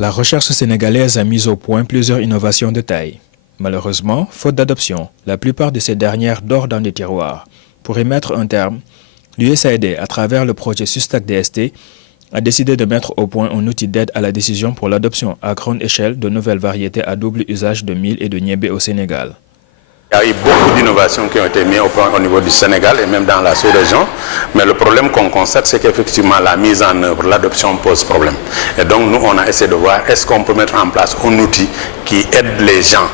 La recherche sénégalaise a mis au point plusieurs innovations de taille. Malheureusement, faute d'adoption, la plupart de ces dernières dorment dans des tiroirs. Pour y mettre un terme, l'USAID, à travers le projet Sustac DST, a décidé de mettre au point un outil d'aide à la décision pour l'adoption à grande échelle de nouvelles variétés à double usage de mil et de niébé au Sénégal. Il y a eu beaucoup d'innovations qui ont été mises au point au niveau du Sénégal et même dans la sous-région. Mais le problème qu'on constate, c'est qu'effectivement la mise en œuvre, l'adoption pose problème. Et donc nous, on a essayé de voir est-ce qu'on peut mettre en place un outil qui aide les gens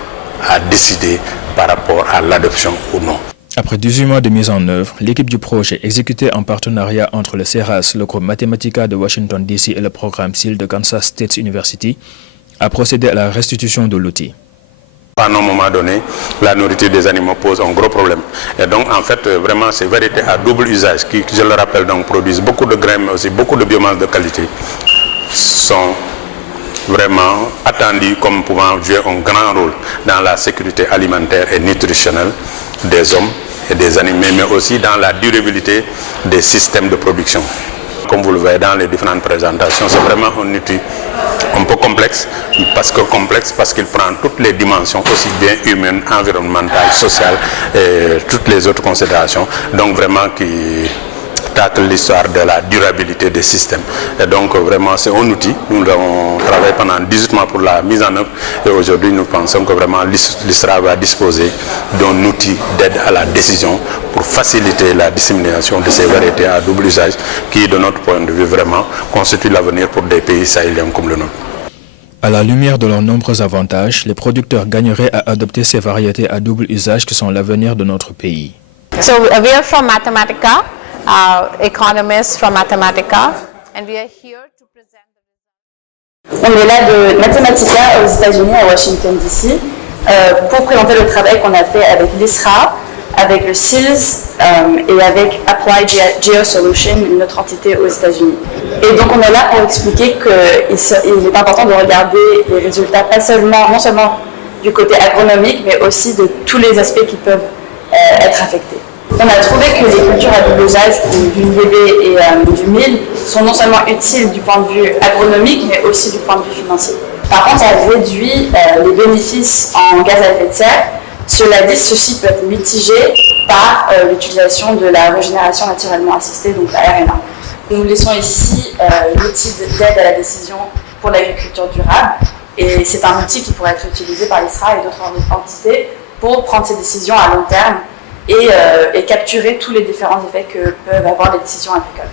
à décider par rapport à l'adoption ou non. Après 18 mois de mise en œuvre, l'équipe du projet, exécutée en partenariat entre le CERAS, le groupe Mathematica de Washington DC et le programme SEAL de Kansas State University, a procédé à la restitution de l'outil. À un moment donné, la nourriture des animaux pose un gros problème. Et donc, en fait, vraiment, ces variétés à double usage, qui, je le rappelle, donc, produisent beaucoup de graines, mais aussi beaucoup de biomasse de qualité, sont vraiment attendues comme pouvant jouer un grand rôle dans la sécurité alimentaire et nutritionnelle des hommes et des animaux, mais aussi dans la durabilité des systèmes de production. Comme vous le voyez dans les différentes présentations, c'est vraiment un outil un peu complexe parce qu'il prend toutes les dimensions, aussi bien humaines, environnementales, sociales et toutes les autres considérations, donc vraiment qui tacle l'histoire de la durabilité des systèmes. Et donc vraiment c'est un outil, nous avons travaillé pendant 18 mois pour la mise en œuvre et aujourd'hui nous pensons que vraiment l'ISRA va disposer d'un outil d'aide à la décision pour faciliter la dissémination de ces variétés à double usage qui, de notre point de vue, vraiment constitue l'avenir pour des pays sahéliens comme le nôtre. À la lumière de leurs nombreux avantages, les producteurs gagneraient à adopter ces variétés à double usage qui sont l'avenir de notre pays. So we are from Mathematica, economists from Mathematica, and we are here to present the... On est là de Mathematica aux États-Unis, à Washington DC, pour présenter le travail qu'on a fait avec l'ISRA, avec le SEALS et avec Applied Geosolutions, une autre entité aux États-Unis. Et donc on est là pour expliquer qu'il est important de regarder les résultats, non seulement du côté agronomique, mais aussi de tous les aspects qui peuvent être affectés. On a trouvé que les cultures à double usage, du niébé et du mil, sont non seulement utiles du point de vue agronomique, mais aussi du point de vue financier. Par contre, ça réduit les bénéfices en gaz à effet de serre. Cela dit, ceci peut être mitigé par l'utilisation de la régénération naturellement assistée, donc la RNA. Nous laissons ici l'outil d'aide à la décision pour l'agriculture durable, et c'est un outil qui pourrait être utilisé par l'ISRA et d'autres entités pour prendre ces décisions à long terme et capturer tous les différents effets que peuvent avoir les décisions agricoles.